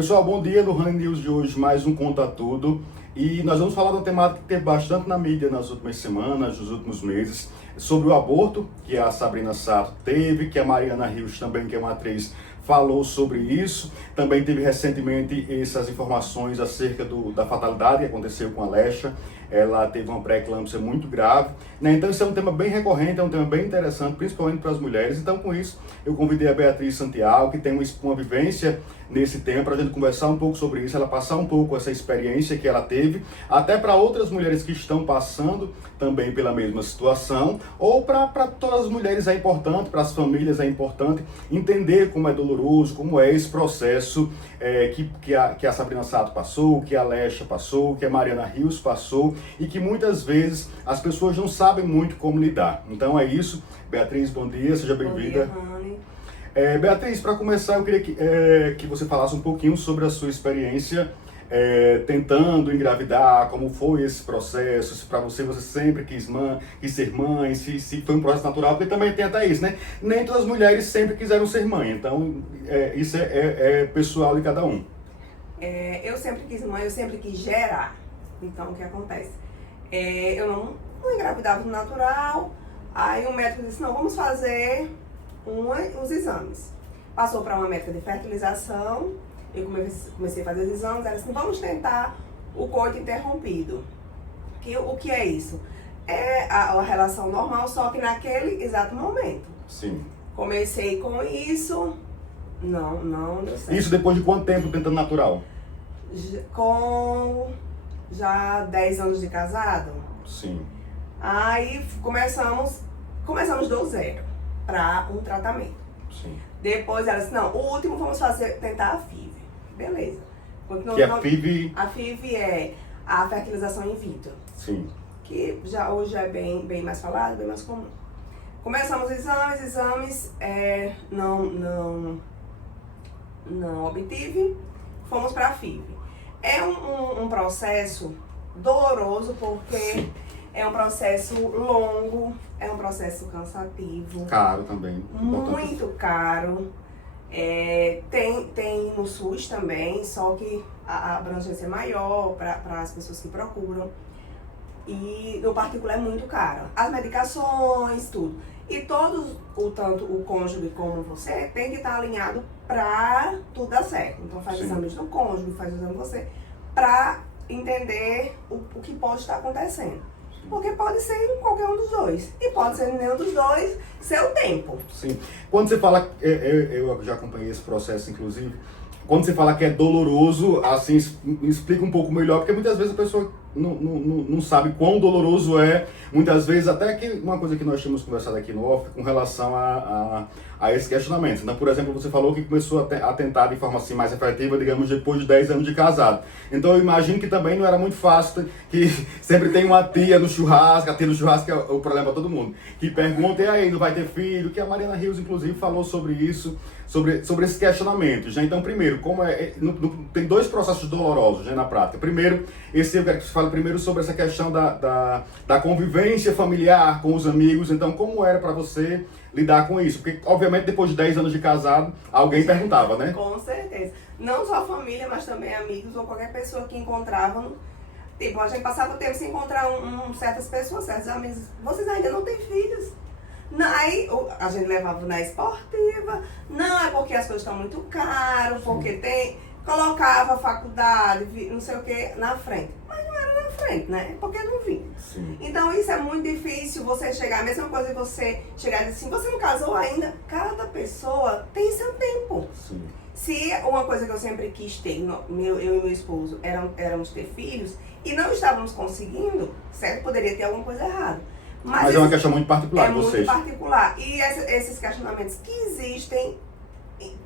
Pessoal, bom dia no Honey News de hoje, mais um Conta Tudo. E nós vamos falar de uma temática que teve bastante na mídia nas últimas semanas, nos últimos meses, sobre o aborto, que a Sabrina Sato teve, que a Mariana Rios também, que é uma atriz, falou sobre isso. Também teve recentemente essas informações acerca da fatalidade que aconteceu com a Alexa. Ela teve uma pré-eclâmpsia muito grave, né? Então isso é um tema bem recorrente, é um tema bem interessante, principalmente para as mulheres. Então com isso eu convidei a Beatriz Santiago, que tem uma vivência nesse tema, para a gente conversar um pouco sobre isso, ela passar um pouco essa experiência que ela teve, até para outras mulheres que estão passando também pela mesma situação, ou para todas as mulheres é importante, para as famílias é importante entender como é doloroso, como é esse processo que a Sabrina Sato passou, que a Alexa passou, que a Mariana Rios passou, e que muitas vezes as pessoas não sabem muito como lidar. Então é isso. Beatriz, bom dia, seja bem-vinda. Bom dia, Rani. Beatriz, para começar, eu queria que você falasse um pouquinho sobre a sua experiência tentando engravidar, como foi esse processo, se para você sempre quis ser mãe, se foi um processo natural, porque também tem até isso, né? Nem todas as mulheres sempre quiseram ser mãe, então isso é pessoal de cada um. Eu sempre quis mãe, eu sempre quis gerar. Então, o que acontece? Eu não engravidava no natural, aí o médico disse, não, vamos fazer os exames. Passou para uma médica de fertilização, eu comecei a fazer os exames, ela disse, assim, vamos tentar o coito interrompido. O que é isso? É a relação normal, só que naquele exato momento. Sim. Comecei com isso, não deu certo. Isso depois de quanto tempo tentando natural? Com já 10 anos de casado. Sim. Aí começamos do zero para um tratamento. Sim. Depois ela disse, não, o último vamos tentar a FIV. Beleza. Que a FIV... A FIV é a fertilização in vitro. Sim. Que hoje é bem mais falado, bem mais comum. Começamos exames, não obtive, fomos para a FIV. É um processo doloroso porque Sim. é um processo longo, é um processo cansativo. Caro também. Muito caro. Tem no SUS também, só que a abrangência é maior para as pessoas que procuram. E no particular é muito caro. As medicações, tudo. E todos, tanto o cônjuge como você, tem que estar alinhado para tudo dar certo. Então faz exames do cônjuge, faz exame você, para entender o que pode estar acontecendo. Porque pode ser em qualquer um dos dois. E pode ser em nenhum dos dois, seu tempo. Sim. Quando você fala, eu já acompanhei esse processo, inclusive, quando você fala que é doloroso, assim, explica um pouco melhor, porque muitas vezes a pessoa não sabe quão doloroso é, muitas vezes até que uma coisa que nós tínhamos conversado aqui no off com relação a esse questionamento. Então, por exemplo, você falou que começou a tentar de forma assim mais efetiva, digamos, depois de 10 anos de casado. Então eu imagino que também não era muito fácil, que sempre tem uma tia no churrasco, a tia no churrasco é o problema para todo mundo, que pergunta, e aí, não vai ter filho? Que a Mariana Rios, inclusive, falou sobre isso, sobre esses questionamentos, né? Então, primeiro, tem dois processos dolorosos, né, na prática. Primeiro, eu quero que você fale primeiro sobre essa questão da convivência familiar com os amigos. Então, como era para você lidar com isso? Porque, obviamente, depois de 10 anos de casado, alguém perguntava, né? Com certeza. Não só a família, mas também amigos ou qualquer pessoa que encontravam. Tipo, a gente passava o tempo sem encontrar certas pessoas, certos amigos. Vocês ainda não têm filhos? Não, aí a gente levava na esportiva. Não, é porque as coisas estão muito caras, porque tem... Colocava a faculdade, não sei o que, na frente. Mas não era na frente, né? Porque não vinha. Sim. Então isso é muito difícil você chegar, a mesma coisa que você chegar e dizer assim, você não casou ainda? Cada pessoa tem seu tempo. Sim. Se uma coisa que eu sempre quis ter, eu e meu esposo, éramos ter filhos, e não estávamos conseguindo, certo? Poderia ter alguma coisa errada. Mas é uma questão muito particular de vocês. É muito particular. E esses questionamentos que existem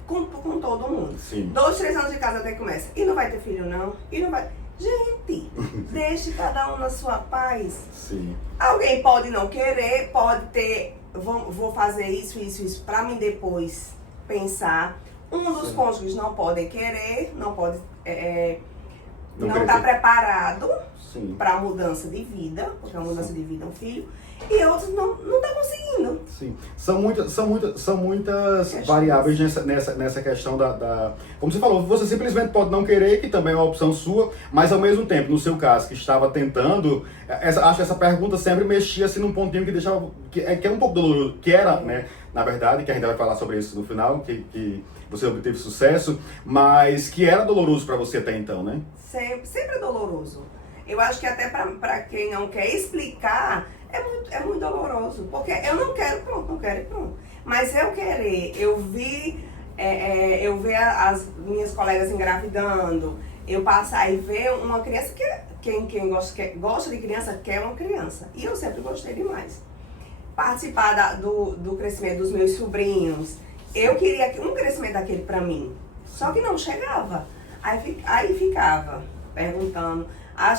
com todo mundo. Sim. 2, 3 anos de casa até que começa. E não vai ter filho não? E não vai... Gente, deixe cada um na sua paz. Sim. Alguém pode não querer, pode ter... Vou fazer isso pra mim depois pensar. Um dos cônjuges não pode querer, não pode não está preparado Sim. para a mudança de vida, porque a mudança de vida é um filho, e outros não está conseguindo. Sim. São muitas variáveis nessa questão Como você falou, você simplesmente pode não querer, que também é uma opção sua, mas ao mesmo tempo, no seu caso, que estava tentando, acho que essa pergunta sempre mexia assim num pontinho que deixava. Que é um pouco doloroso, que era, né? Na verdade, que a gente vai falar sobre isso no final, que você obteve sucesso, mas que era doloroso para você até então, né? Sempre é doloroso. Eu acho que até para quem não quer explicar, é muito doloroso. Porque eu não quero, pronto, não quero e pronto. Mas eu querer, eu ver as minhas colegas engravidando, eu passar e ver uma criança quem gosta de criança quer uma criança. E eu sempre gostei demais. Participar do crescimento dos meus sobrinhos. Eu queria um crescimento daquele para mim. Só que não chegava. Aí ficava perguntando.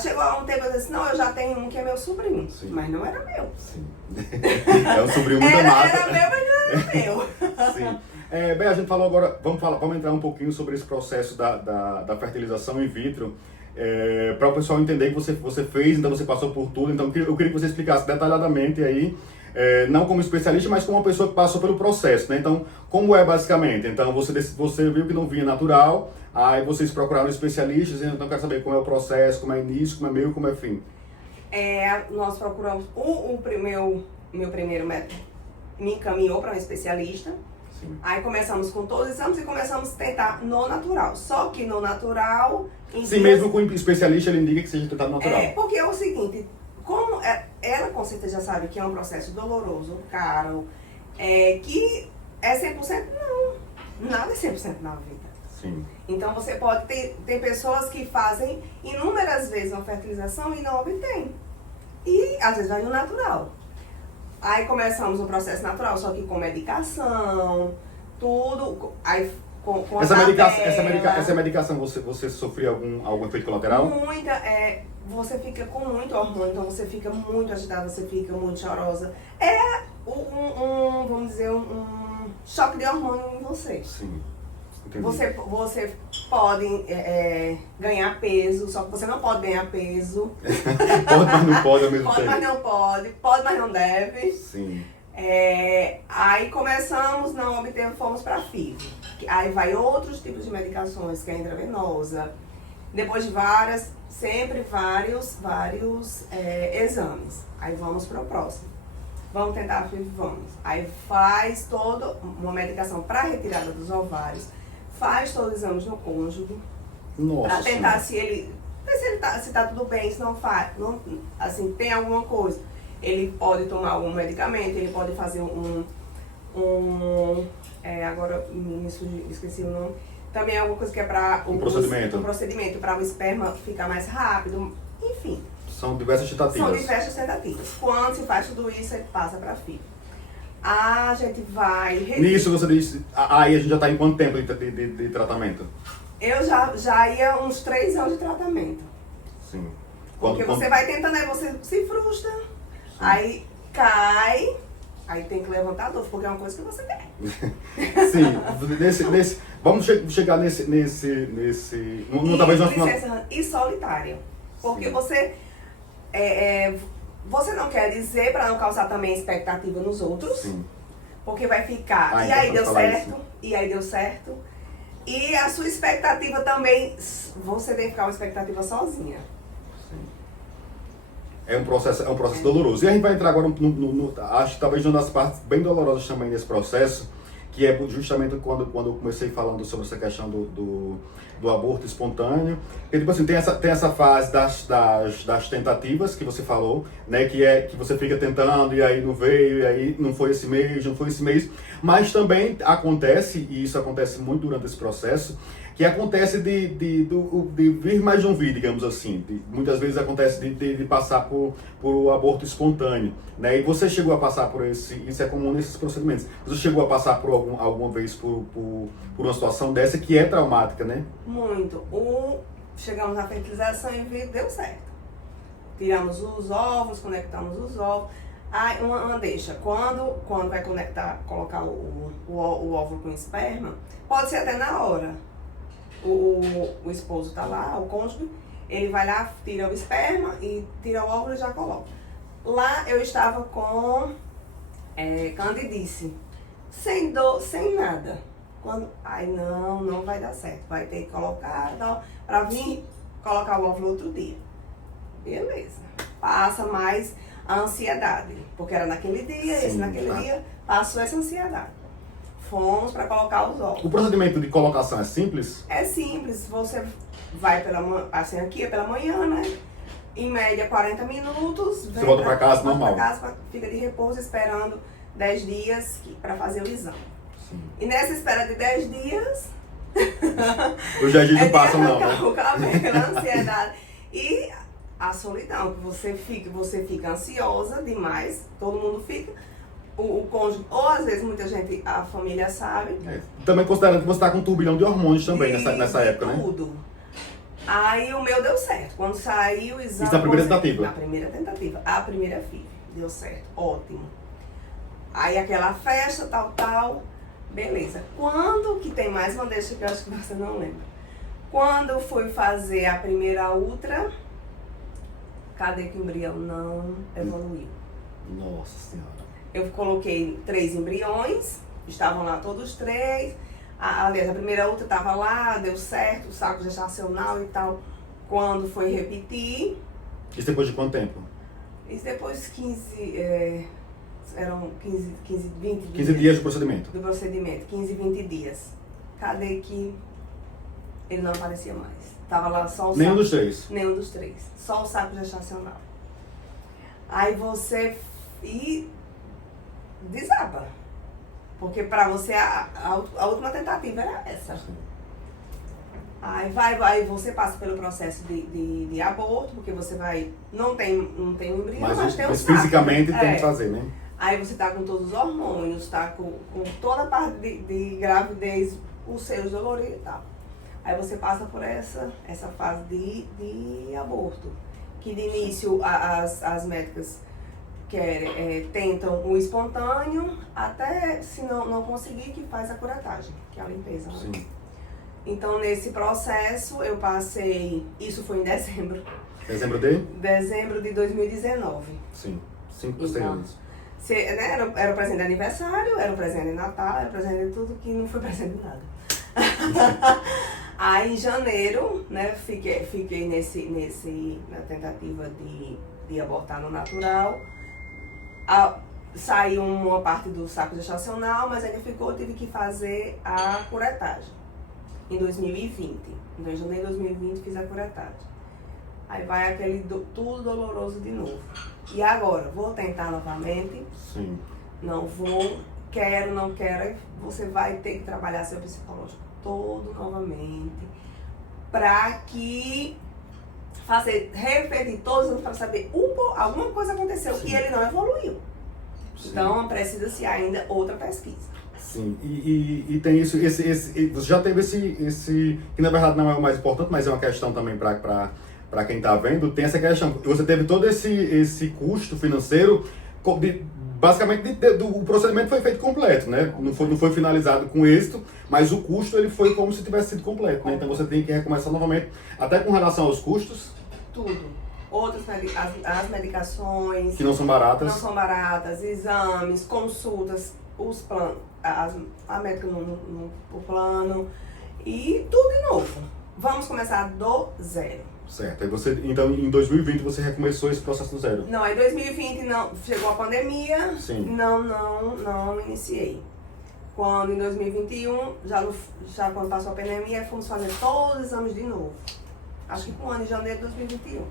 Chegou um tempo eu disse, não, eu já tenho um que é meu sobrinho. Sim. Mas não era meu. Sim. É um sobrinho muito amado. Era meu, mas não era meu. Sim. Bem, a gente falou agora, vamos entrar um pouquinho sobre esse processo da fertilização in vitro, para o pessoal entender que você fez, então você passou por tudo, então eu queria que você explicasse detalhadamente aí, não como especialista, mas como uma pessoa que passou pelo processo, né? Então, como é basicamente? Então, você viu que não vinha natural, aí vocês procuraram especialistas, então eu quero saber como é o processo, como é início, como é meio, como é fim. Nós procuramos, meu primeiro médico me encaminhou para um especialista. Sim. Aí começamos com todos os exames e começamos a tentar no natural. Só que no natural... Sim, mesmo com o especialista ele indica que seja tentado natural. Porque é o seguinte, como ela com certeza já sabe que é um processo doloroso, caro, que é 100%, não, nada é 100% na vida. Sim. Então você pode ter pessoas que fazem inúmeras vezes uma fertilização e não obtém. E às vezes vai no natural. Aí começamos o processo natural, só que com medicação, tudo. Aí com essa medicação você sofreu algum efeito colateral? Muita, você fica com muito hormônio, então você fica muito agitada, você fica muito chorosa. Vamos dizer, um choque de hormônio em você. Sim. Entendi. Você pode ganhar peso, só que você não pode ganhar peso. Pode, mas não pode ao mesmo tempo. Pode, mas não pode, mas não deve. Sim. Aí começamos, não obtemos, fomos para FIV. Aí vai outros tipos de medicações, que é intravenosa. Depois de vários exames. Aí vamos para o próximo. Vamos tentar a FIV, vamos. Aí faz toda uma medicação para retirada dos ovários. Faz todos os exames no cônjuge. Nossa. Para tentar se tá tudo bem, se não faz, assim, tem alguma coisa. Ele pode tomar algum medicamento, ele pode fazer agora esqueci o nome. Também é alguma coisa que é para um procedimento para o esperma ficar mais rápido, enfim. São diversas tentativas. Quando se faz tudo isso, ele passa para FIV. A gente vai... Nisso você disse, aí a gente já está em quanto tempo de tratamento? Eu já ia uns 3 anos de tratamento. Sim. Porque você vai tentando, aí você se frustra, sim. Aí cai, aí tem que levantar a dor, porque é uma coisa que você quer. Sim, vamos chegar nesse talvez nós e solitário. Porque você não quer dizer para não causar também expectativa nos outros. Sim. Porque vai ficar, e aí deu certo, e a sua expectativa também, você tem que ficar uma expectativa sozinha. Sim. É um processo doloroso. E a gente vai entrar agora acho que talvez uma das partes bem dolorosas também desse processo, que é justamente quando eu comecei falando sobre essa questão do aborto espontâneo. Porque, tipo assim, tem essa fase das tentativas que você falou, né? Que você fica tentando e aí não veio, e aí não foi esse mês. Mas também acontece, e isso acontece muito durante esse processo, que acontece de vir mais não vir, digamos assim. Muitas vezes acontece de passar por aborto espontâneo, né? E você chegou a passar por isso é comum nesses procedimentos. Você chegou a passar por alguma vez por uma situação dessa que é traumática, né? Muito. Chegamos na fertilização e deu certo. Tiramos os ovos, conectamos os ovos. Uma deixa. Quando vai colocar o óvulo com esperma, pode ser até na hora. O esposo tá lá, o cônjuge, Ele vai lá, tira o esperma e tira o óvulo e já coloca. Lá eu estava com candidice, sem dor, sem nada. Ai não vai dar certo, vai ter que colocar para vir colocar o óvulo outro dia. Beleza, passa mais a ansiedade, porque era naquele dia, esse naquele dia, passou essa ansiedade. Fomos para colocar os óvulos. O procedimento de colocação é simples? É simples, você vai assim aqui é pela manhã, né? Em média 40 minutos. Você volta para casa normal? Volta para casa, fica de repouso esperando 10 dias para fazer o exame. Sim. E nessa espera de 10 dias... Os 10 dias não passam não, né? O cabelo, a ansiedade. E a solidão, que você fica ansiosa demais, todo mundo fica. O cônjuge, ou às vezes muita gente, a família sabe. Também considerando que você está com um turbilhão de hormônios também nessa época, né? Tudo. Aí o meu deu certo. Quando saiu o exame... Isso na primeira tentativa? Na primeira tentativa. A primeira filha. Deu certo. Ótimo. Aí aquela festa, tal. Beleza. Quando, que tem mais uma deixa que eu acho que você não lembra. Quando eu fui fazer a primeira ultra, cadê que o embrião não evoluiu? Nossa Senhora. Eu coloquei 3 embriões, estavam lá todos 3. Aliás, a primeira ultra estava lá, deu certo, o saco gestacional e tal. Quando foi repetir... Isso depois de quanto tempo? Isso depois 15... eram 20 dias de procedimento? Do procedimento, 15, 20 dias. Cadê que ele não aparecia mais? Tava lá só o saco... Nenhum dos 3? Nenhum dos 3. Só o saco gestacional. Aí você... E desaba. Porque pra você a última tentativa era essa. Sim. Aí você passa pelo processo de aborto, porque você vai... Não tem um embrião, mas tem um mas saco. fisicamente tem que fazer, né? Aí você tá com todos os hormônios, tá com toda a parte de gravidez, os seios doloridos e tal. Aí você passa por essa fase de aborto. Que de início as médicas tentam o espontâneo, até se não conseguir, que faz a curetagem, que é a limpeza. Né? Sim. Então nesse processo eu passei, isso foi em dezembro. Dezembro de? Dezembro de 2019. Sim, 5 por 6 anos. Né, era o presente de aniversário, era o presente de Natal, era o presente de tudo que não foi presente de nada. Aí em janeiro, né, fiquei na tentativa de abortar no natural. Saiu uma parte do saco gestacional, mas ainda ficou, eu tive que fazer a curetagem em 2020. Então em janeiro de 2020 fiz a curetagem. Aí vai aquele tudo doloroso de novo. E agora, vou tentar novamente? Sim. Não vou, não quero, você vai ter que trabalhar seu psicológico todo novamente para que repetir todos os anos para saber alguma coisa aconteceu. Sim. E ele não evoluiu. Sim. Então precisa-se ainda outra pesquisa. Sim, e tem isso, você já teve esse, que na verdade não é o mais importante, mas é uma questão também para quem está vendo, tem essa questão, você teve todo esse custo financeiro, basicamente o procedimento foi feito completo, né? Não foi finalizado com êxito, mas o custo ele foi como se tivesse sido completo, né? Então você tem que recomeçar novamente, até com relação aos custos. Tudo. As medicações... Que não são baratas. Não são baratas, exames, consultas, os planos, a médica no plano e tudo de novo. Vamos começar do zero. Certo. Então, em 2020 você recomeçou esse processo do zero? Não, em 2020 não, chegou a pandemia. Sim. Não iniciei. Quando em 2021, já quando passou a pandemia, fomos fazer todos os exames de novo. Acho que com o ano de janeiro de 2021.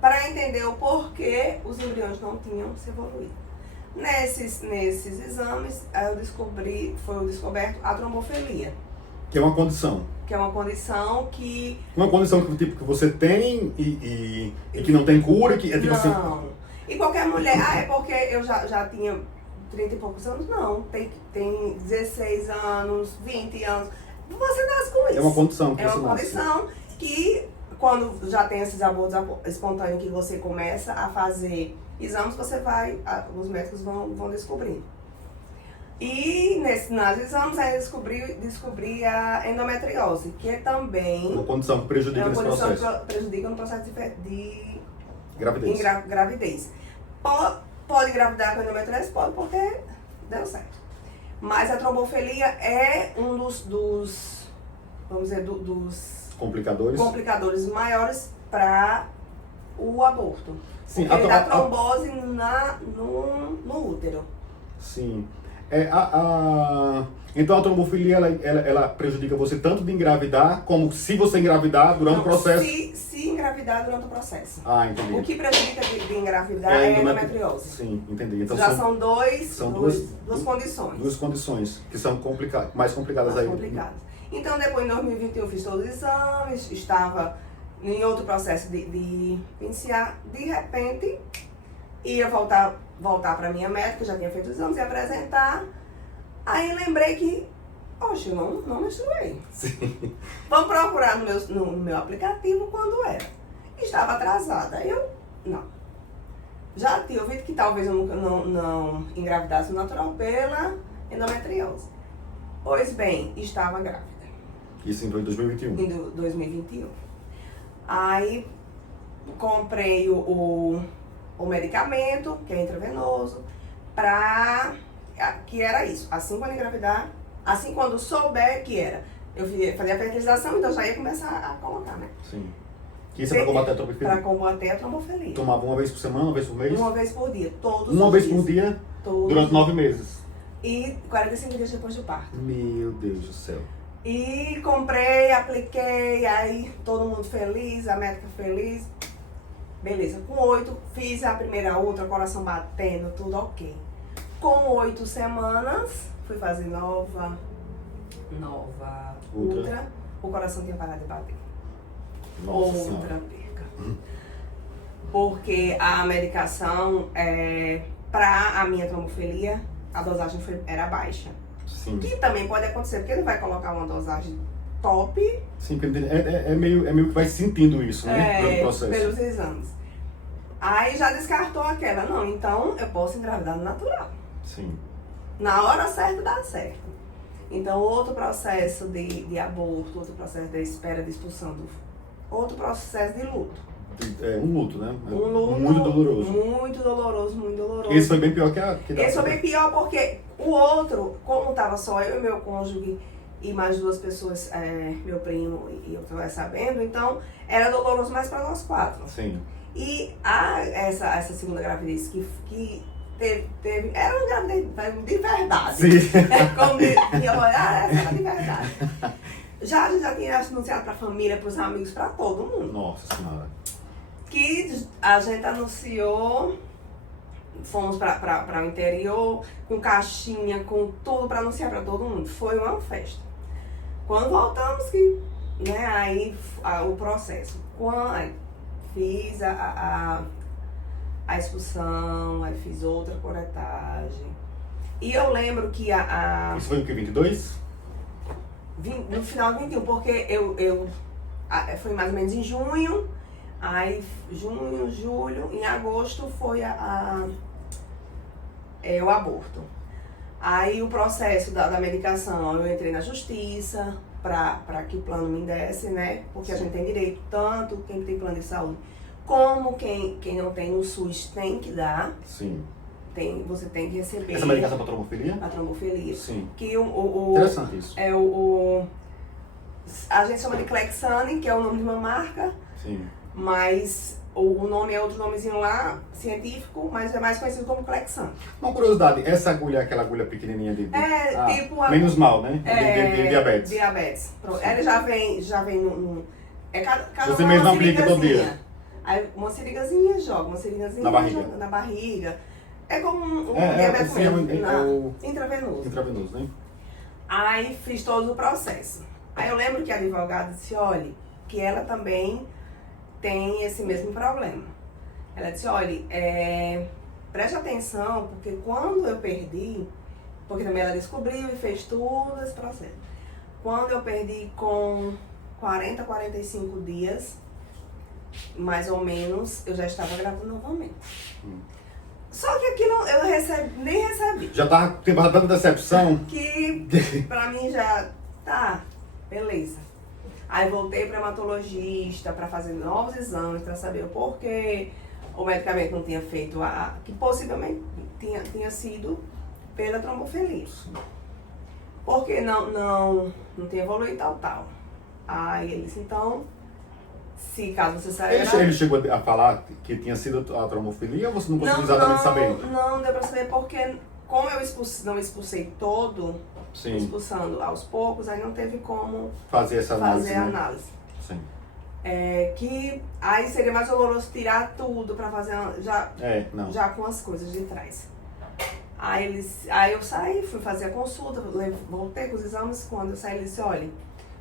Para entender o porquê os embriões não tinham se evoluído. Nesses exames, foi descoberto a trombofilia. Que é uma condição. Que é uma condição que... Uma condição que você tem e que não tem cura, que é tipo assim... Não. E qualquer mulher, é porque eu já tinha 30 e poucos anos? Não. Tem 16 anos, 20 anos. Você nasce com isso. É uma condição que você nasce. É uma condição que, quando já tem esses abortos espontâneos que você começa a fazer exames, os médicos vão descobrindo. E nos exames aí descobri a endometriose, que é também Uma condição que prejudica nesse condição processo. que prejudica no processo de Gravidez. gravidez. Pode engravidar com endometriose? Pode, porque deu certo. Mas a trombofilia é um dos vamos dizer, dos complicadores maiores para o aborto. Sim, Porque ele dá trombose no útero. Sim. Então a trombofilia ela prejudica você tanto de engravidar, como se você engravidar durante o processo. Se engravidar durante o processo. Ah, entendi. O que prejudica de engravidar é a endometriose. Sim, entendi. Então Já são duas condições. Duas condições que são mais complicadas aí. Complicadas. Então, depois, em 2021, fiz todos os exames, estava em outro processo de iniciar. De repente, ia voltar para minha médica, já tinha feito os exames, ia apresentar. Aí lembrei que, poxa, eu não menstruei. Sim. Vamos procurar no meu aplicativo quando era. Estava atrasada. Não. Já tinha ouvido que talvez eu nunca não engravidasse natural pela endometriose. Pois bem, estava grávida. Isso em 2021. Em 2021. Aí comprei o medicamento, que é intravenoso, que era isso. Assim quando engravidar, assim quando souber que era. Eu fazia a fertilização, então já ia começar a colocar, né? Sim. Que isso é para combater a trombofilia? Para combater a trombofilia. Tomava uma vez por semana, uma vez por mês? Uma vez por dia, todos Uma os vez dias. por dia, Todos durante os 9 meses. E 45 dias depois do parto. Meu Deus do céu. E comprei, apliquei, aí todo mundo feliz, a médica feliz. Beleza, com 8, fiz a primeira outra, coração batendo, tudo ok. Com 8 semanas, fui fazer nova ultra, o coração tinha parado de bater. Nossa Outra Senhora. perca. Porque a medicação, para a minha trombofilia, a dosagem era baixa. Sim. Que também pode acontecer, porque ele vai colocar uma dosagem top. Sim, porque é meio que vai sentindo isso, né? Pelo processo. Pelos exames. Aí já descartou aquela. Não, então eu posso engravidar no natural. Sim. Na hora certa dá certo. Então, outro processo de aborto, outro processo de espera de expulsão, outro processo de luto. É um luto, né? Um luto muito doloroso. Muito doloroso, muito doloroso. Esse foi bem pior que Esse foi bem pior porque o outro, como estava só eu e meu cônjuge e mais 2 pessoas, meu primo e eu estava sabendo, então era doloroso mais para nós 4. Sim. E essa segunda gravidez que teve, era uma gravidez de verdade. Sim. Como minha olhar, essa era de verdade. A gente já tinha anunciado para a família, para os amigos, para todo mundo. Nossa Senhora. Que a gente anunciou, fomos para o interior, com caixinha, com tudo para anunciar para todo mundo. Foi uma festa. Quando voltamos, aí o processo. Quando fiz a expulsão, aí fiz outra coretagem. E eu lembro que Isso foi o que, 22? No final de 21, porque foi mais ou menos em junho. Aí, junho, julho, em agosto foi o aborto. Aí, o processo da medicação, eu entrei na justiça para que o plano me desse, né? Porque a gente tem direito, tanto quem tem plano de saúde, como quem não tem no SUS tem que dar. Sim. Você tem que receber. Essa medicação para trombofilia? A trombofilia. Sim. Que Interessante isso. A gente chama de Clexane, que é o nome de uma marca. Sim. Mas o nome é outro nomezinho lá, científico, mas é mais conhecido como Clexane. Uma curiosidade, essa agulha é aquela agulha pequenininha de... tipo... menos mal, né? De diabetes. Diabetes. Pronto. Ela já vem no... Cada Você uma mesmo uma aplica todo seringazinha. dia. Aí uma seringazinha joga, uma seringazinha Na barriga. joga na barriga. É como um diabetes sim, intravenoso. Intravenoso, né? Aí fiz todo o processo. Aí eu lembro que a advogada disse, olha, que ela também tem esse mesmo problema. Ela disse, olha, preste atenção, porque quando eu perdi, porque também ela descobriu e fez todo esse processo. Quando eu perdi com 40, 45 dias, mais ou menos, eu já estava grávida novamente. Só que aquilo eu nem recebi. Já tava tendo tanta decepção? Que pra mim já tá, beleza. Aí voltei para hematologista para fazer novos exames, para saber o porquê o medicamento não tinha feito que possivelmente tinha sido pela trombofilia. Porque não tinha evoluído tal. Aí ele disse, então, se caso você sair... Ele chegou a falar que tinha sido a trombofilia ou você não conseguiu exatamente saber? Não deu pra saber porque, como eu não expulsei todo, Sim. expulsando aos poucos, aí não teve como fazer essa análise. Fazer a análise. Sim. Que aí seria mais doloroso tirar tudo pra fazer já com as coisas de trás. Aí eu saí, fui fazer a consulta, voltei com os exames. Quando eu saí, ele disse, olha,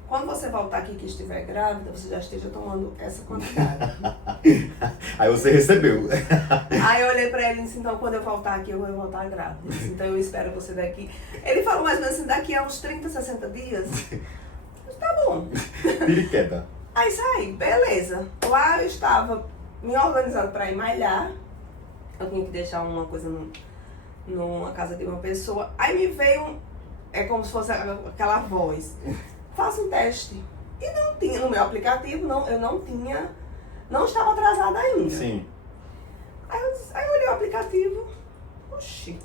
quando você voltar aqui que estiver grávida, você já esteja tomando essa quantidade. Aí você recebeu. Aí eu olhei pra ele e disse, então quando eu voltar aqui, eu vou voltar grávida. Disse, então eu espero você daqui. Ele falou mais ou menos assim, daqui a uns 30, 60 dias. Disse, tá bom. Tira e queda. Aí saí, beleza. Lá eu estava me organizando pra ir malhar. Eu tinha que deixar uma coisa numa casa de uma pessoa. Aí me veio, é como se fosse aquela voz. Faça um teste. E não tinha, no meu aplicativo, eu não estava atrasada ainda. Sim. Aí eu olhei o aplicativo, oxi.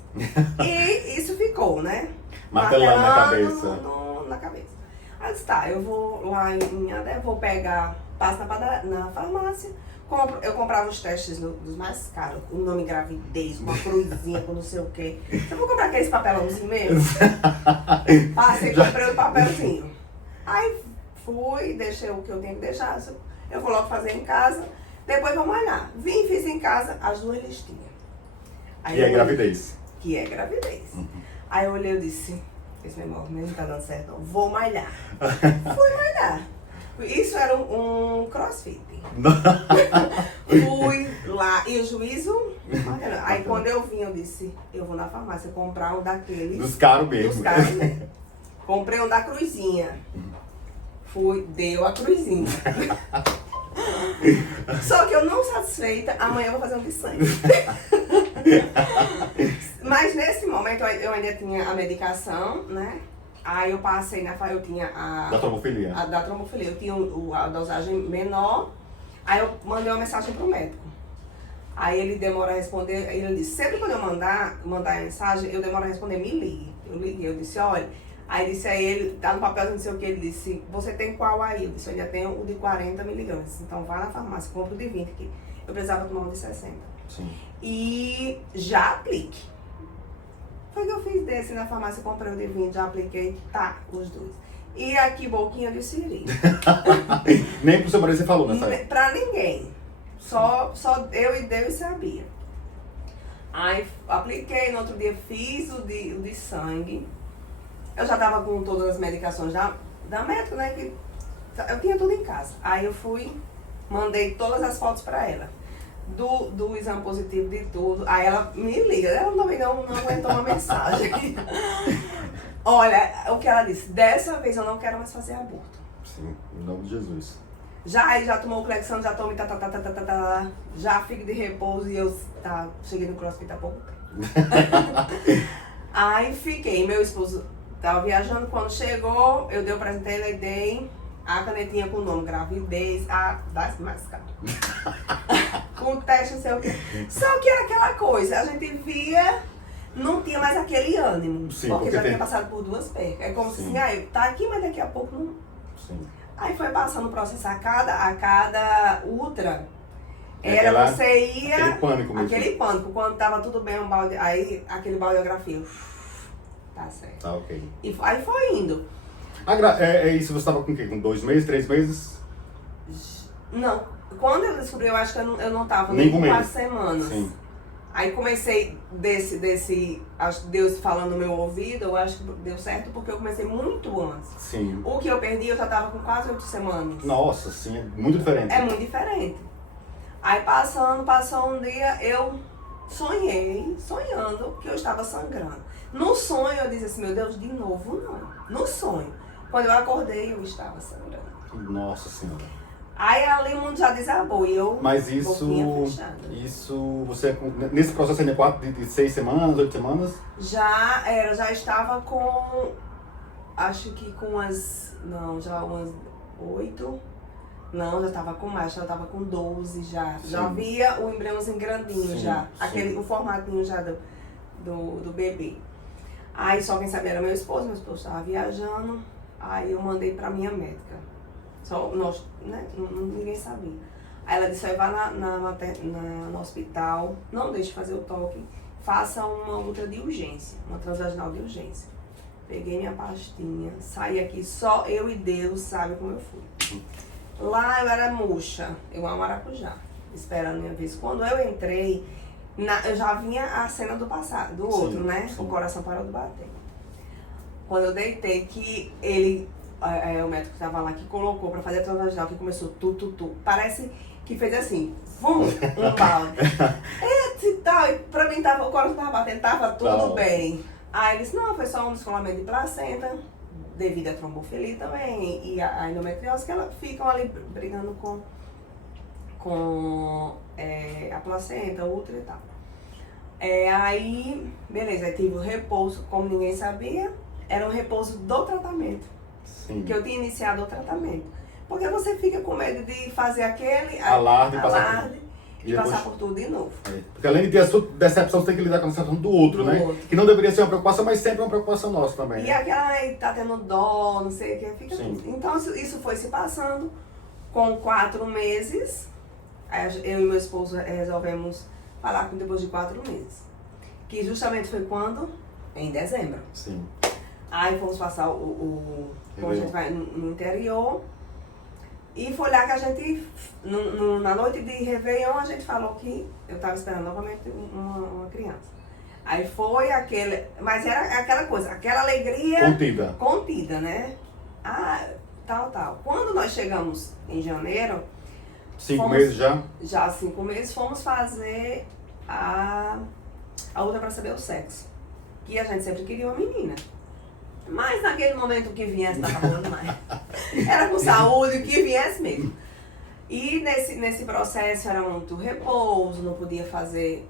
E isso ficou, né? Martelando na cabeça. Na cabeça. Aí eu disse, tá, eu vou lá em Adé, vou pegar, passo na farmácia, eu comprava os testes dos mais caros, o nome gravidez, uma cruzinha com não sei o quê. Eu vou comprar aqueles papelãozinhos mesmo. Passei, comprei o papelzinho. Aí fui, deixei o que eu tinha que deixar, eu vou logo fazer em casa, depois vou malhar. Vim, fiz em casa as 2 listinhas. Que é gravidez. Que é gravidez. Aí eu olhei e disse, esse meu movimento não tá dando certo, não. Vou malhar. Fui malhar. Isso era um crossfit. Fui lá e o juízo. Aí quando eu vim, eu disse, eu vou na farmácia comprar um daqueles. Dos caros mesmo. Dos caros mesmo. Comprei um da cruzinha. Fui, deu a cruzinha. Só que eu não satisfeita, amanhã eu vou fazer um de sangue. Mas nesse momento eu ainda tinha a medicação, né? Aí eu passei eu tinha da trombofilia. A da trombofilia. Eu tinha a dosagem menor. Aí eu mandei uma mensagem pro médico. Aí ele demora a responder. Aí ele disse, sempre quando eu mandar a mensagem, eu demoro a responder, me ligue. Eu liguei, eu disse, olha. Aí disse a ele, tá no papel, não sei o que, ele disse, você tem qual aí? Eu disse, eu ainda tenho o de 40 miligramas. Então vá na farmácia, compra o de 20, que eu precisava tomar um de 60. Sim. E já aplique. Foi que eu fiz desse na farmácia, comprei o de 20, já apliquei, tá, os 2. E aqui, boquinha de siri. Nem pro seu marido você falou nessa época? Pra ninguém. Só eu e Deus sabia. Aí apliquei, no outro dia fiz o de sangue. Eu já tava com todas as medicações da médica, né? Que eu tinha tudo em casa. Aí eu fui, mandei todas as fotos pra ela. Do exame positivo, de tudo. Aí ela me liga, ela também não aguentou uma mensagem. Olha, o que ela disse, dessa vez eu não quero mais fazer aborto. Sim, em nome de Jesus. Já tomou o Clexano, já tomei já fico de repouso e eu cheguei no CrossFit há pouco tempo. Aí fiquei, meu esposo tava viajando, quando chegou, eu dei o presente a ele e dei a canetinha com o nome gravidez, das mais caras. Com o teste, não sei o quê. Só que era aquela coisa, a gente via, não tinha mais aquele ânimo. Sim, porque já tinha passado por 2 percas. É como se assim, tá aqui, mas daqui a pouco não. Sim. Aí foi passando o processo a cada ultra. Você ia. Aquele pânico mesmo. Aquele pânico. Quando tava tudo bem, aí aquele baleografia. Tá certo. Tá, ok. E aí foi indo. É isso, você tava com o quê? Com 2 meses, 3 meses? Não. Quando eu descobri, eu acho que eu não tava nem com meses. 4 semanas. Sim. Aí comecei acho que Deus falando no meu ouvido, eu acho que deu certo porque eu comecei muito antes. Sim. O que eu perdi, eu já tava com quase 8 semanas. Nossa, sim, é muito diferente. É muito diferente. Aí passou um dia, eu sonhando que eu estava sangrando. No sonho eu disse assim, meu Deus, de novo não. No sonho. Quando eu acordei, eu estava sangrando. Nossa Senhora. Aí ali o mundo já desabou e eu, Mas boquinha fechada. isso, você, nesse processo ainda de 6 semanas, 8 semanas? Já estava com, acho que com já umas 8. Não, já estava com mais, já estava com 12 já. Sim. Já via o embriãozinho grandinho Sim, já. sim. O formatinho já do bebê. Aí só quem sabia era meu esposo estava viajando. Aí eu mandei pra minha médica. Só nós, né? Ninguém sabia. Aí ela disse, vá no hospital, não deixe fazer o toque, faça uma ultra de urgência, uma transvaginal de urgência. Peguei minha pastinha, saí aqui, só eu e Deus sabe como eu fui. Lá eu era murcha, igual a maracujá, esperando a minha vez. Quando eu entrei, eu já vinha a cena do passado, do outro, Sim, né? sim. O coração parou de bater. Quando eu deitei, que o médico que estava lá, que colocou pra fazer a transvaginal, que começou tu. Parece que fez assim, vum, um balde. E tal, e pra mim o coração tava batendo, tava tudo bem. Aí ele disse, não, foi só um descolamento de placenta, devido à trombofilia também, e a endometriose, que elas ficam ali brigando com a placenta, o útero e tal. Aí, beleza, aí tive o repouso, como ninguém sabia, era um repouso do tratamento. Sim. Que eu tinha iniciado o tratamento. Porque você fica com medo de fazer aquele Alarde e passar por tudo de novo. Porque além de ter a sua decepção, você tem que lidar com a decepção do outro, né? Outro. Que não deveria ser uma preocupação, mas sempre é uma preocupação nossa também. E aquela, tá tendo dó, não sei o que, fica Sim. tudo. Então isso foi se passando. Com 4 meses, eu e meu esposo resolvemos falar depois de 4 meses. Que justamente foi quando? Em dezembro. Sim. Aí fomos passar quando a gente vai no interior. E foi lá que a gente, na noite de Réveillon, a gente falou que eu estava esperando novamente uma criança. Aí foi mas era aquela coisa, aquela alegria contida, né? Tal. Quando nós chegamos em janeiro... 5 meses já? Já 5 meses, fomos fazer a outra para saber o sexo. Que a gente sempre queria uma menina. Mas naquele momento que viesse, estava bom demais. Era com saúde, o que viesse mesmo. E nesse processo era muito repouso, não podia fazer...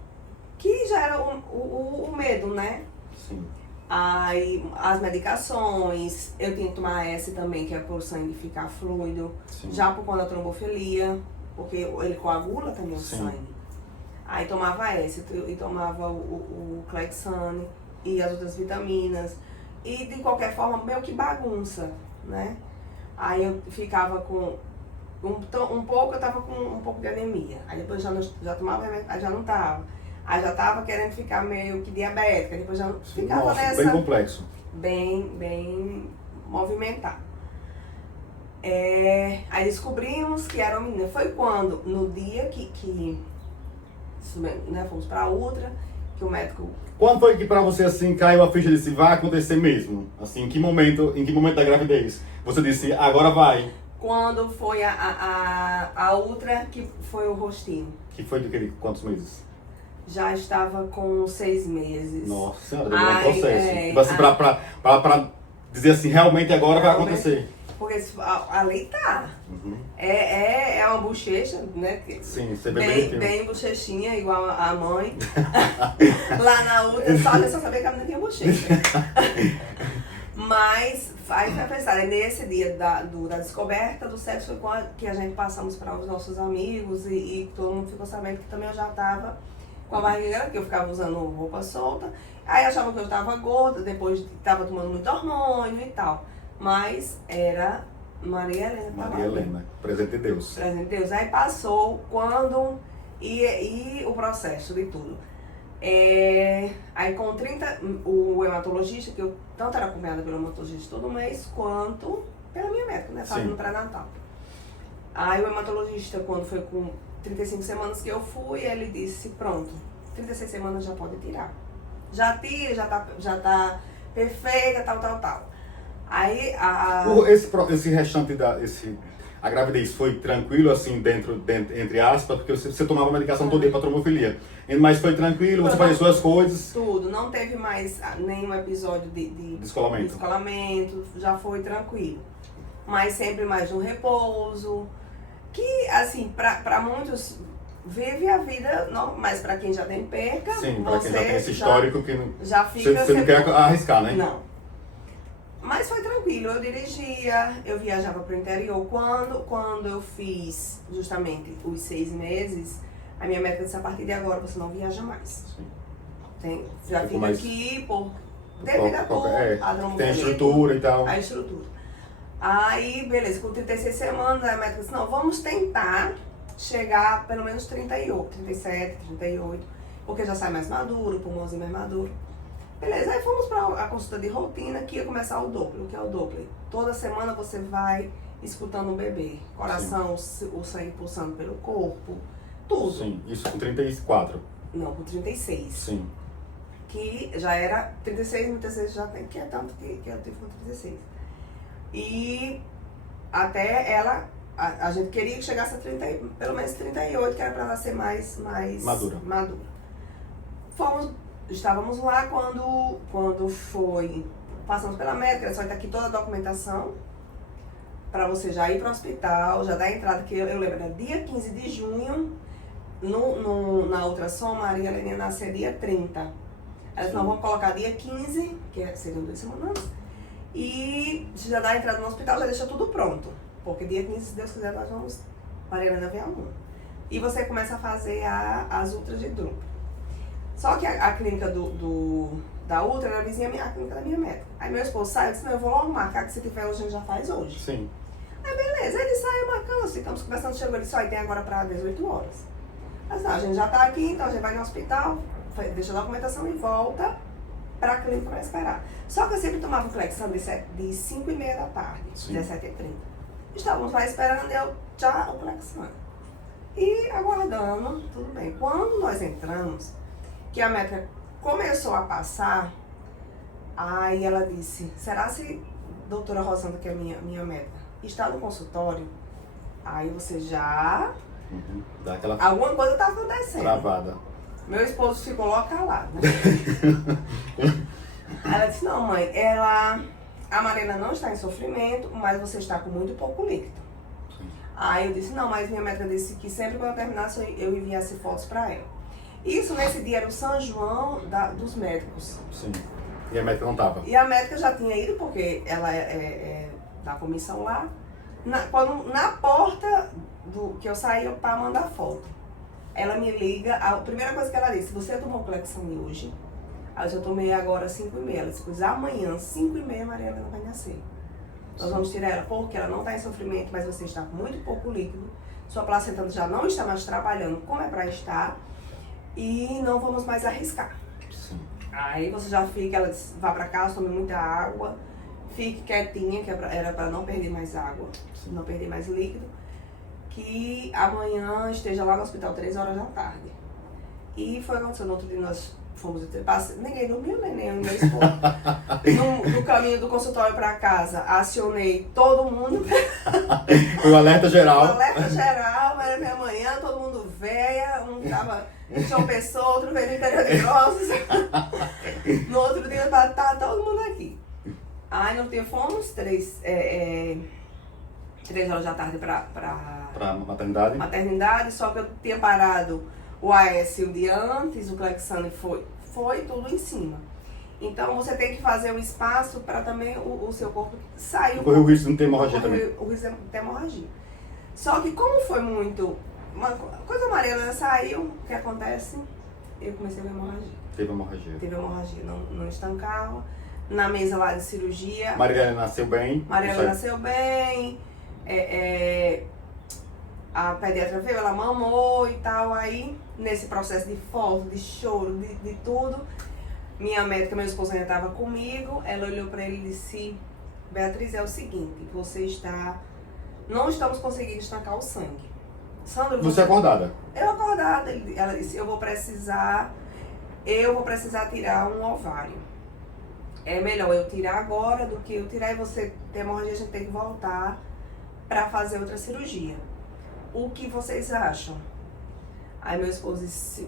Que já era o medo, né? Sim. Aí as medicações, eu tinha que tomar essa também, que é por sangue ficar fluido. Sim. Já por conta da trombofilia, porque ele coagula também o Sim. sangue. Aí tomava essa, e tomava o Clexane e as outras vitaminas. E de qualquer forma, meio que bagunça, né? Aí eu ficava com um pouco, eu tava com um pouco de anemia. Aí depois já tomava remédio, aí já não tava. Aí já tava querendo ficar meio que diabética, depois já ficava Nossa, nessa... bem complexo. Bem movimentado. Aí descobrimos que era uma menina. Foi quando, no dia que né, fomos pra outra, que o médico... Quando foi que pra você assim caiu a ficha desse vai acontecer mesmo? Assim, em que momento da gravidez? Você disse, agora vai. Quando foi a outra, que foi o rostinho. Que foi de quantos meses? Já estava com 6 meses. Nossa senhora, demorou um processo. Tipo assim, pra dizer assim, realmente agora vai acontecer. Porque ali tá. Uhum. É uma bochecha, né? Sim, você bem bochechinha, igual a mãe. Lá na outra, eu só sabia que a menina tinha bochecha. Mas, aí foi pensar, nesse dia da descoberta do sexo foi quando que a gente passamos para os nossos amigos e todo mundo ficou sabendo que também eu já estava com a barriga, que eu ficava usando roupa solta. Aí achavam que eu estava gorda, depois estava tomando muito hormônio e tal. Mas era Maria Helena. Maria Helena, presente de Deus. Presente de Deus. Aí passou quando... E o processo de tudo. Aí com 30, o hematologista, que eu tanto era acompanhada pelo hematologista todo mês, quanto pela minha médica, né? Fazendo pré-natal. Aí o hematologista, quando foi com 35 semanas que eu fui, ele disse, pronto, 36 semanas já pode tirar. Já tira, já tá perfeita, tal. Aí Esse restante a gravidez foi tranquilo, assim, entre aspas, porque você tomava medicação todo dia para trombofilia. Mas foi tranquilo, você fazia suas coisas. Tudo, não teve mais nenhum episódio de descolamento, já foi tranquilo. Mas sempre mais no repouso, Que, assim, pra muitos vive a vida, não, mas pra quem já tem perca, Sim, pra quem já tem esse já- histórico que já fica... você não quer arriscar, né? Não. Mas foi tranquilo, eu dirigia, eu viajava pro interior. Quando eu fiz justamente os 6 meses, a minha médica disse, a partir de agora você não viaja mais. Sim. Já Ficou fica mais- aqui por devido a tudo, a tem a estrutura e tal. a estrutura. Aí, beleza, com 36 semanas, a médica disse, não, vamos tentar chegar a pelo menos 38, 37, 38, porque já sai mais maduro, o pulmãozinho mais maduro. Beleza, aí fomos para a consulta de rotina, que ia começar o Doppler. O que é o Doppler? Toda semana você vai escutando o bebê, coração, o sangue pulsando pelo corpo, tudo. Sim, isso com 34. Não, com 36. Sim. Que já era 36, muitas vezes já tem, que é tanto que eu tive com 36. E até ela, a gente queria que chegasse a 30, pelo menos 38, que era para ela ser mais Madura. Estávamos lá quando foi, passamos pela médica, ela só está aqui toda a documentação para você já ir para o hospital, já dar a entrada, que eu lembro, era dia 15 de junho, na ultrassom, Maria Helena ia nascer dia 30. Ela disse, não, vamos colocar dia 15, que seriam 2 semanas, e já dá a entrada no hospital, já deixa tudo pronto, porque dia 15, se Deus quiser, nós vamos, Maria Helena vem ao mundo. E você começa a fazer as ultras de duplo. Só que a clínica da Ultra era vizinha à clínica da minha médica. Aí meu esposo saiu e disse, não, eu vou logo marcar, que se tiver hoje a gente já faz hoje. Sim. Aí beleza, ele saiu marcando, nós ficamos conversando, chegou, ele disse, ó, tem agora para 18 horas. Mas não, a gente já tá aqui, então a gente vai no hospital, deixa a documentação e volta pra clínica para esperar. Só que eu sempre tomava o Clexane de 5h30 da tarde, 17h30. Estávamos lá esperando, eu já o Clexane. E aguardando, tudo bem. Quando nós entramos, que a médica começou a passar, aí ela disse, será se doutora Rosanda, que é minha médica, está no consultório? Aí você já... Dá aquela alguma coisa tá acontecendo. travada. Meu esposo ficou logo calado. Aí ela disse, não mãe, a Marina não está em sofrimento, mas você está com muito pouco líquido. Aí eu disse, não, mas minha médica disse que sempre quando eu terminasse eu enviasse fotos para ela. Isso nesse dia era o São João dos médicos. Sim. E a médica não tava? E a médica já tinha ido, porque ela é da comissão lá. Na porta que eu saí para mandar foto, ela me liga, a primeira coisa que ela disse, você tomou Clexane hoje? Aí eu já tomei agora 5h30. Ela disse, pois amanhã, 5h30, Maria Helena vai nascer. Nós vamos tirar ela porque ela não está em sofrimento, mas você está com muito pouco líquido. Sua placenta já não está mais trabalhando como é para estar. E não vamos mais arriscar. Sim. Aí você já fica, ela diz, vá pra casa, tome muita água, fique quietinha, que era pra não perder mais água, não perder mais líquido, que amanhã esteja lá no hospital 3 horas da tarde. E foi acontecendo, no outro dia nós fomos, ninguém dormiu, nem eu e meu esposo. No caminho do consultório pra casa, acionei todo mundo. Foi o alerta geral. O alerta geral, era minha manhã, todo mundo véia, um tava em João Pessoa, outro veio do interior de Grossos. No outro dia tá todo mundo aqui. Aí no dia fomos 3 horas da tarde pra maternidade, só que eu tinha parado o AS o dia antes, o Clexane foi tudo em cima. Então você tem que fazer um espaço para também o seu corpo sair. Correu o risco de não ter hemorragia também. O risco de ter hemorragia. Só que como foi muito... Uma coisa amarela saiu, o que acontece? Eu comecei a ter hemorragia. Teve hemorragia, não estancava. Na mesa lá de cirurgia. Maria nasceu bem. Maria nasceu bem. A pediatra veio, ela mamou e tal. Aí, nesse processo de foto, de choro, de tudo, minha médica, meu esposo ainda estava comigo. Ela olhou para ele e disse, Beatriz, é o seguinte, não estamos conseguindo estancar o sangue. Sandro, você acordada? Eu acordada. Ela disse, eu vou precisar tirar um ovário. É melhor eu tirar agora do que eu tirar e você ter hemorragia, a gente tem que voltar para fazer outra cirurgia. O que vocês acham? Aí meu esposo disse,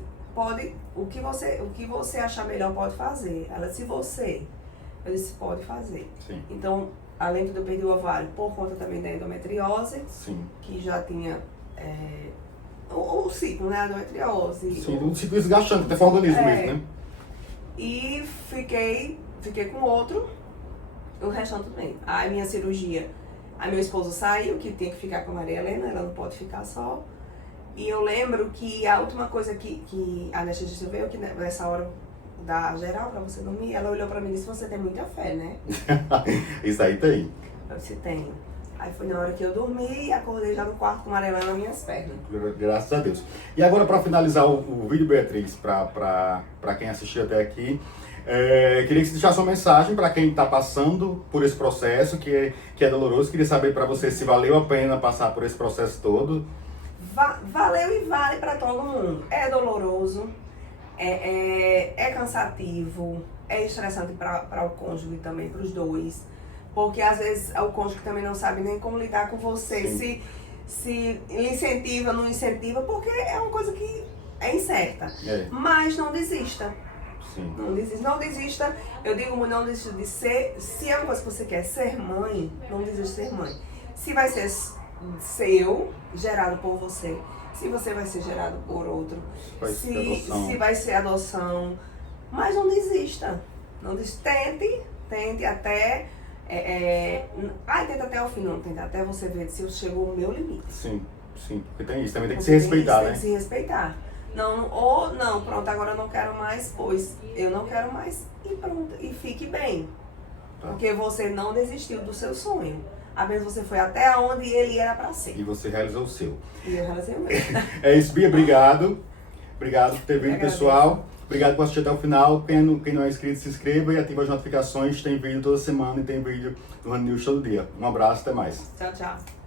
o que você achar melhor pode fazer. Ela disse, eu disse, pode fazer. Sim. Então, além de eu perder o ovário por conta também da endometriose, Sim. que já tinha o ciclo, né? A endometriose. Sim, um ciclo desgastante, até para o organismo mesmo, né? E fiquei com outro, o restante tudo bem. Aí minha cirurgia, aí meu esposo saiu, que tinha que ficar com a Maria Helena, ela não pode ficar só. E eu lembro que a última coisa que a anestesista veio, que nessa hora da geral pra você dormir, ela olhou pra mim e disse, você tem muita fé, né? Isso aí tem. Eu disse, tenho. Aí foi na hora que eu dormi e acordei já no quarto com a Maria Helena nas minhas pernas. Graças a Deus. E agora, para finalizar o vídeo, Beatriz, para quem assistiu até aqui, queria que você deixasse uma mensagem para quem está passando por esse processo, que é doloroso. Queria saber para você se valeu a pena passar por esse processo todo. Valeu e vale para todo mundo. É doloroso, é cansativo, é estressante para o cônjuge também, para os dois. Porque às vezes o cônjuge também não sabe nem como lidar com você, se incentiva, não incentiva, porque é uma coisa que é incerta. Mas não desista. Sim. Não desista. Eu digo, não desista de ser. Se é uma coisa que você quer ser mãe, não desista de ser mãe. Se vai ser seu, gerado por você, se você vai ser gerado por outro, se vai ser adoção, mas não desista. Não desista. Tente até. Tenta até o fim, não, tenta até você ver se chegou o meu limite. Sim, porque tem isso, também tem que se respeitar, né? Tem que se respeitar. Não, pronto, agora eu não quero mais, pois eu não quero mais e pronto, e fique bem. Tá. Porque você não desistiu do seu sonho. Apenas você foi até onde ele era para ser. E você realizou o seu. E eu realizei o meu. É isso, Bia, obrigado. Obrigado por ter vindo, pessoal. Obrigado por assistir até o final. Quem não é inscrito, se inscreva e ative as notificações. Tem vídeo toda semana e tem vídeo do Rand News todo dia. Um abraço, até mais. Tchau, tchau.